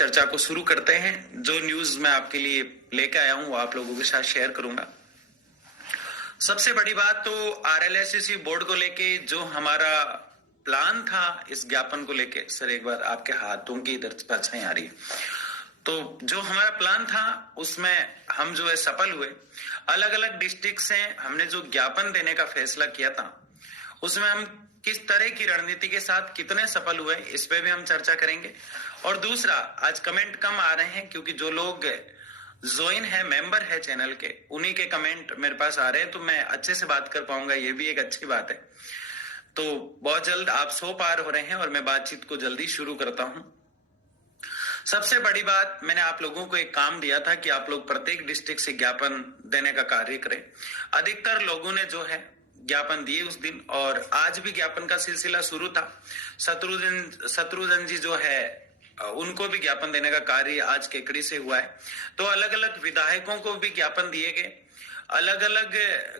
चर्चा को शुरू करते हैं। जो न्यूज मैं आपके लिए लेकर आया हूं वो आप लोगों के साथ शेयर करूंगा। सबसे बड़ी बात तो आरएलएसटीसी बोर्ड को लेके जो हमारा प्लान था इस ज्ञापन को लेके। सर एक बार आपके हाथों की इधर परछाई आ रही है। तो जो हमारा प्लान था उसमें हम जो है सफल हुए। अलग अलग डिस्ट्रिक्ट से हमने जो ज्ञापन देने का फैसला किया था उसमें हम किस तरह की रणनीति के साथ कितने सफल हुए इस पे भी हम चर्चा करेंगे। और दूसरा, आज कमेंट कम आ रहे हैं क्योंकि जो लोग ज्वाइन है, मेंबर है चैनल के, उन्हीं के कमेंट मेरे पास आ रहे हैं, तो मैं अच्छे से बात कर पाऊंगा, ये भी एक अच्छी बात है। तो बहुत जल्द आप 100 पार हो रहे हैं और मैं बातचीत को जल्दी शुरू करता हूं। सबसे बड़ी बात, मैंने आप लोगों को एक काम दिया था कि आप लोग प्रत्येक डिस्ट्रिक्ट से ज्ञापन देने का कार्य करें। अधिकतर लोगों ने जो है ज्ञापन दिए उस दिन, और आज भी ज्ञापन का सिलसिला शुरू था। शत्रुघ्न जी जो है उनको भी ज्ञापन देने का कार्य आज केकड़ी से हुआ है। तो अलग अलग विधायकों को भी ज्ञापन दिए गए, अलग अलग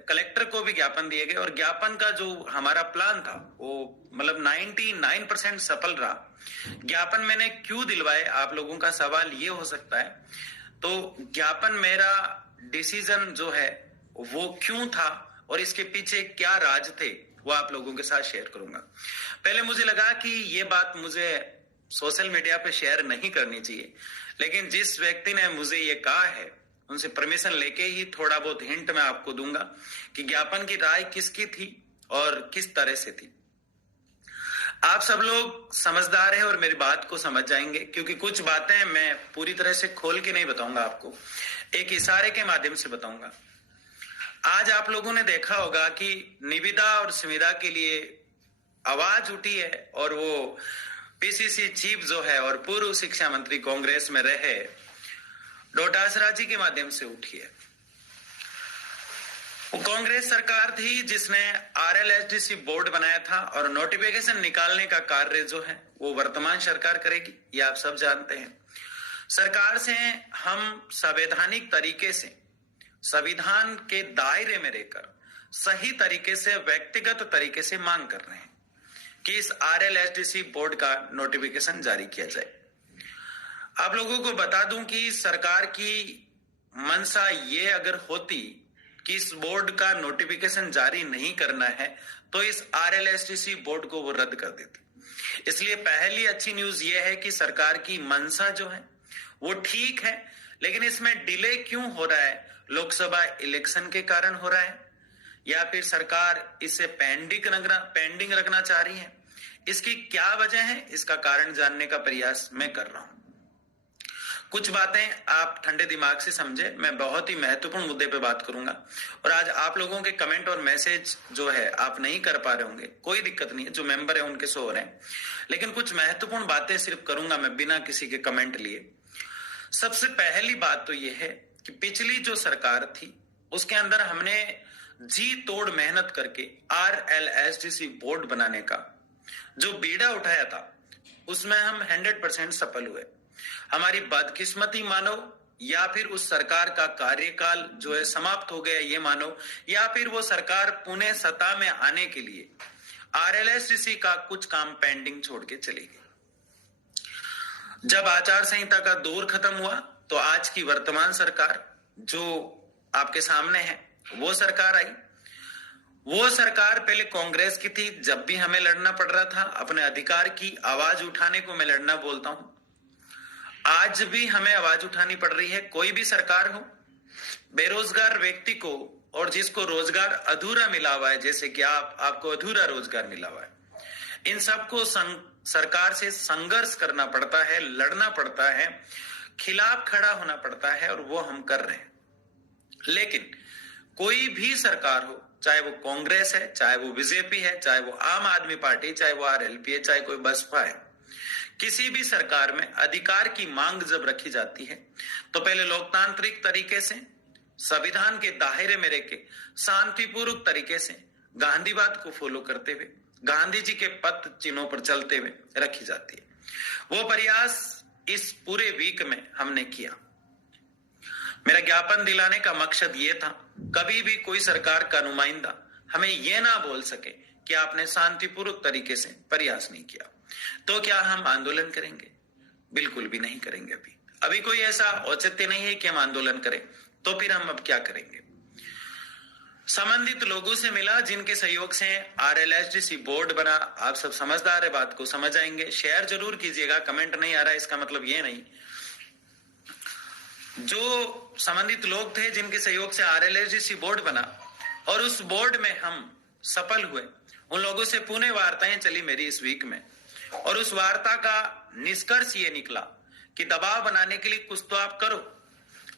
कलेक्टर को भी ज्ञापन दिए गए, और ज्ञापन का जो हमारा प्लान था वो मतलब 99% सफल रहा। ज्ञापन मैंने क्यों दिलवाए, आप लोगों का सवाल ये हो सकता है। तो ज्ञापन मेरा डिसीजन जो है वो क्यों था और इसके पीछे क्या राज थे वो आप लोगों के साथ शेयर करूंगा। पहले मुझे लगा कि ये बात मुझे सोशल मीडिया पे शेयर नहीं करनी चाहिए, लेकिन जिस व्यक्ति ने मुझे ये कहा है उनसे परमिशन लेके ही थोड़ा बहुत हिंट मैं आपको दूंगा कि ज्ञापन की राय किसकी थी और किस तरह से थी। आप सब लोग समझदार हैं और मेरी बात को समझ जाएंगे, क्योंकि कुछ बातें मैं पूरी तरह से खोल के नहीं बताऊंगा, आपको एक इशारे के माध्यम से बताऊंगा। आज आप लोगों ने देखा होगा कि निविदा और संविदा के लिए आवाज उठी है, और वो पीसीसी चीफ जो है और पूर्व शिक्षा मंत्री कांग्रेस में रहे डोटासरा जी के माध्यम से उठी है। वो कांग्रेस सरकार थी जिसने आरएलएसटीसी बोर्ड बनाया था, और नोटिफिकेशन निकालने का कार्य जो है वो वर्तमान सरकार करेगी, ये आप सब जानते हैं। सरकार से हम संवैधानिक तरीके से, संविधान के दायरे में रहकर सही तरीके से, व्यक्तिगत तरीके से मांग कर रहे हैं कि इस आरएलएसटीसी बोर्ड का नोटिफिकेशन जारी किया जाए। आप लोगों को बता दूं कि सरकार की मंशा ये अगर होती कि इस बोर्ड का नोटिफिकेशन जारी नहीं करना है तो इस आरएलएसटीसी बोर्ड को वो रद्द कर देती। इसलिए पहली अच्छी न्यूज ये है कि सरकार की मंशा जो है वो ठीक है, लेकिन इसमें डिले क्यों हो रहा है? लोकसभा इलेक्शन के कारण हो रहा है, या फिर सरकार इसे पेंडिंग रखना चाह रही है? इसकी क्या वजह है, इसका कारण जानने का प्रयास मैं कर रहा हूं। कुछ बातें आप ठंडे दिमाग से समझे, मैं बहुत ही महत्वपूर्ण मुद्दे पे बात करूंगा। और आज आप लोगों के कमेंट और मैसेज जो है आप नहीं कर पा रहे होंगे, कोई दिक्कत नहीं है, जो मेंबर है उनके शो हो रहे हैं, लेकिन कुछ महत्वपूर्ण बातें सिर्फ करूंगा मैं बिना किसी के कमेंट लिए। सबसे पहली बात तो यह है कि पिछली जो सरकार थी उसके अंदर हमने जी तोड़ मेहनत करके आरएलएसटीसी बोर्ड बनाने का जो बीड़ा उठाया था उसमें हम 100% सफल हुए। हमारी बदकिस्मती मानो, या फिर उस सरकार का कार्यकाल जो है समाप्त हो गया ये मानो, या फिर वो सरकार पुणे सत्ता में आने के लिए आरएलएसटीसी का कुछ काम पेंडिंग छोड़ के चली गई। जब आचार संहिता का दौर खत्म हुआ तो आज की वर्तमान सरकार जो आपके सामने है वो सरकार आई। वो सरकार पहले कांग्रेस की थी, जब भी हमें लड़ना पड़ रहा था अपने अधिकार की आवाज उठाने को, मैं लड़ना बोलता हूं, आज भी हमें आवाज उठानी पड़ रही है। कोई भी सरकार हो, बेरोजगार व्यक्ति को और जिसको रोजगार अधूरा मिला हुआ है, जैसे कि आपको अधूरा रोजगार मिला हुआ है, इन सबको सरकार से संघर्ष करना पड़ता है, लड़ना पड़ता है, खिलाफ खड़ा होना पड़ता है, और वो हम कर रहे हैं। लेकिन कोई भी सरकार हो, चाहे वो कांग्रेस है, चाहे वो बीजेपी है, चाहे वो आम आदमी पार्टी, चाहे वो आरएलपी है, चाहे कोई बसपा है, किसी भी सरकार में अधिकार की मांग जब रखी जाती है तो पहले लोकतांत्रिक तरीके से, संविधान के दायरे में रहकर शांतिपूर्वक तरीके से, गांधीवाद को फॉलो करते हुए, गांधी जी के पथ चिन्हों पर चलते हुए रखी जाती है। वो प्रयास इस पूरे वीक में हमने किया। मेरा ज्ञापन दिलाने का मकसद ये था, कभी भी कोई सरकार का नुमाइंदा हमें यह ना बोल सके कि आपने शांतिपूर्वक तरीके से प्रयास नहीं किया। तो क्या हम आंदोलन करेंगे? बिल्कुल भी नहीं करेंगे। अभी कोई ऐसा औचित्य नहीं है कि हम आंदोलन करें, तो फिर हम अब क्या करेंगे? संबंधित लोगों से मिला जिनके सहयोग से RLHDC बोर्ड बना। आप सब समझदार है, बात को समझ आएंगे। शेयर जरूर कीजिएगा, कमेंट नहीं आ रहा है इसका मतलब ये नहीं। जो संबंधित लोग थे जिनके सहयोग से RLHDC बोर्ड बना और उस बोर्ड में हम सफल हुए, उन लोगों से पुणे वार्ताएं चली मेरी इस वीक में, और उस वार्ता का निष्कर्ष ये निकला कि दबाव बनाने के लिए कुछ तो आप करो।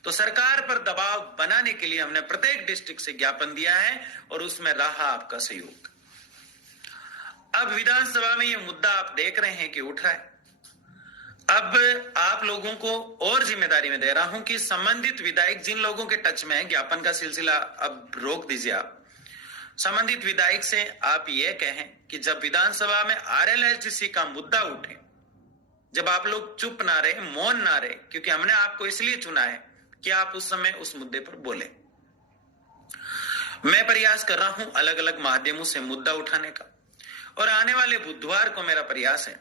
तो सरकार पर दबाव बनाने के लिए हमने प्रत्येक डिस्ट्रिक्ट से ज्ञापन दिया है और उसमें रहा आपका सहयोग। अब विधानसभा में ये मुद्दा आप देख रहे हैं कि उठ रहा है। अब आप लोगों को और जिम्मेदारी में दे रहा हूं कि संबंधित विधायक जिन लोगों के टच में है, ज्ञापन का सिलसिला अब रोक दीजिए। आप संबंधित विधायक से आप यह कहें कि जब विधानसभा में RLHDC का मुद्दा उठे, जब आप लोग चुप ना रहे, मौन ना रहे, क्योंकि हमने आपको इसलिए चुना है कि आप उस समय उस मुद्दे पर बोले। मैं प्रयास कर रहा हूं अलग अलग माध्यमों से मुद्दा उठाने का, और आने वाले बुधवार को मेरा प्रयास है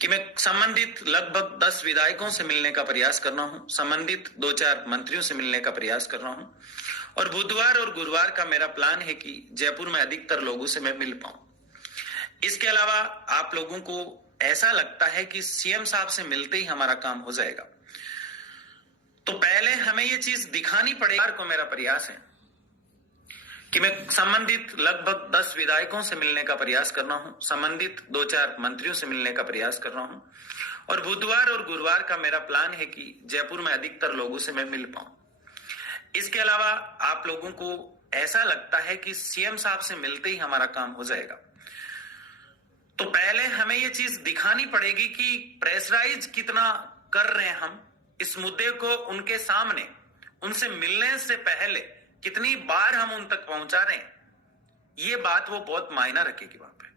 कि मैं संबंधित लगभग 10 विधायकों से मिलने का प्रयास कर रहा हूं, संबंधित 2-4 मंत्रियों से मिलने का प्रयास कर रहा हूं, और बुधवार और गुरुवार का मेरा प्लान है कि जयपुर में अधिकतर लोगों से मैं मिल पाऊं। इसके अलावा आप लोगों को ऐसा लगता है कि CM साहब से मिलते ही हमारा काम हो जाएगा, तो पहले हमें यह चीज दिखानी पड़ेगी। को मेरा प्रयास है कि मैं संबंधित लगभग 10 विधायकों से मिलने का प्रयास कर रहा हूं, संबंधित 2-4 मंत्रियों से मिलने का प्रयास कर रहा हूं, और बुधवार और गुरुवार का मेरा प्लान है कि जयपुर में अधिकतर लोगों से मैं मिल पाऊं। इसके अलावा आप लोगों को ऐसा लगता है कि CM साहब से मिलते ही हमारा काम हो जाएगा, तो पहले हमें यह चीज दिखानी पड़ेगी कि प्रेशराइज कितना कर रहे हैं हम इस मुद्दे को उनके सामने, उनसे मिलने से पहले कितनी बार हम उन तक पहुंचा रहे हैं। ये बात वो बहुत मायना रखेगी वहां पे।